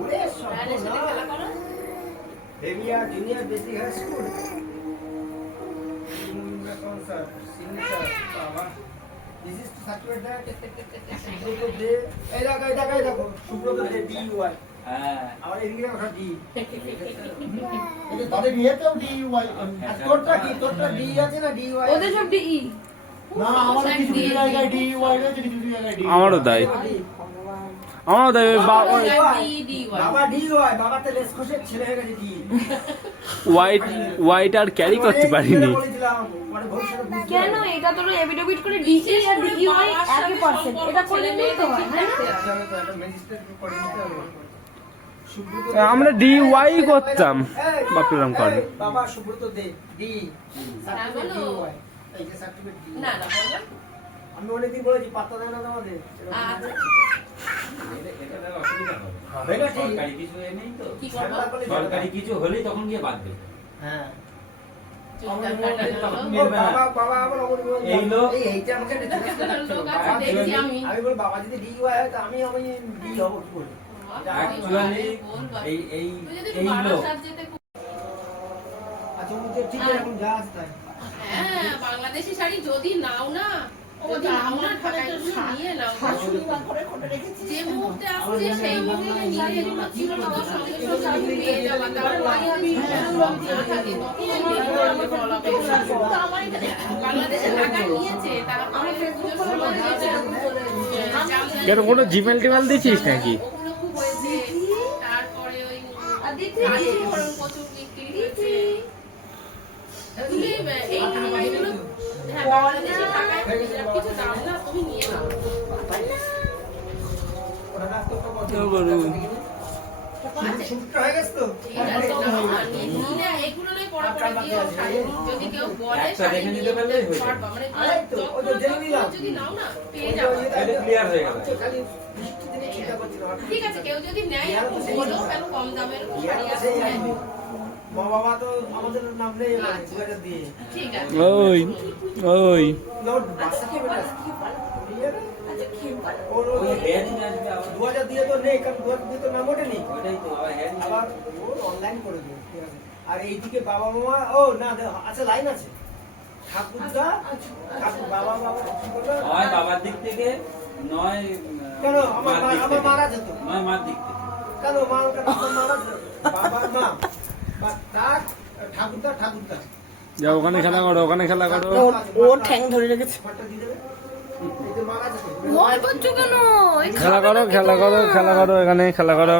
ওরে রায়ানের সাথে খেলা করো হেভিয়া junior basic high school concert signature বাবা। This is certificate that Subrata Dey এই দেখো এই দেখো এই দেখো সুব্রত দে ডি ওয়াই হ্যাঁ। আমার এদিকে ওটা ডি তাদের বিয়েতেও ডিইউআই আর তোরটা কি? তোরটা ডি আছে না ডি ওয়াই ওদের সব ডিই না আমাদের কিছু কিছু জায়গায় ডিইউআই রয়েছে কিছু কিছু জায়গায় DUI আমারও তাই। হয়ে ডি। হোয়াইট হোয়াইট আর ক্যারি করতে পারিনি। বলেছিলাম পরে ভবিষ্যতে বুঝতে কেন? এটা তো এভিডেভিট করে ডিসি আর ডিইউআই একই পার্সেন্ট এটা করে তো হয় হ্যাঁ? আমরা ডি ওয়াই করতাম। বাপুরাম করে। বাবা Subrata De D certificate D Y এই যে সার্টিফিকেট ডি না না আমি অনেকদিন বলেছি পাত্তা দেয় না তোমাদের। আচ্ছা। ঠিক। সরকারি কিছু নেই তো। সরকারি কিছু হলেই তখন গিয়ে বাদ দেবে। হ্যাঁ। বাবা যদি- ডি হয় আমি আমি ডি হব কি করে? হ্যাঁ বাংলাদেশি শাড়ি যদি নাও না কেন কোনো জিমেল টিমেল দিছিস নাকি তারপরে আচ্ছা। ঠিক আছে কেউ যদি নেয় বলো কেন কম দামের বাবা তো আমাদের নাম নেই দিয়ে। ওই ওই। যখন বাচ্চা খেয়ে বেটা ওর ওই ওই হেয়ারিং আসবে আবার। দু হাজার দিয়ে তো নেই কারণ দু হাজার দিয়ে তো নাম ওঠেনি। আবার হেয়ারিং আবার ওর অনলাইন করে দিও আর এইদিকে বাবা মামা ও না আচ্ছা লাইন আছে। ঠাকুরদা ঠাকুর বাবা বাবা কি বাবার দিক থেকে নয় কেন? আমার মার যেত। নয় মার দিক থেকে। কেন মা মারা যেত? বাবার মা। বা তার ঠাকুরদা ঠাকুরদা যাও ওখানে খেলা করো ওখানে খেলা করো। ওর ঠ্যাং ধরে রেখেছে। যে খেলা করো খেলা করো খেলা করো এখানে খেলা করো।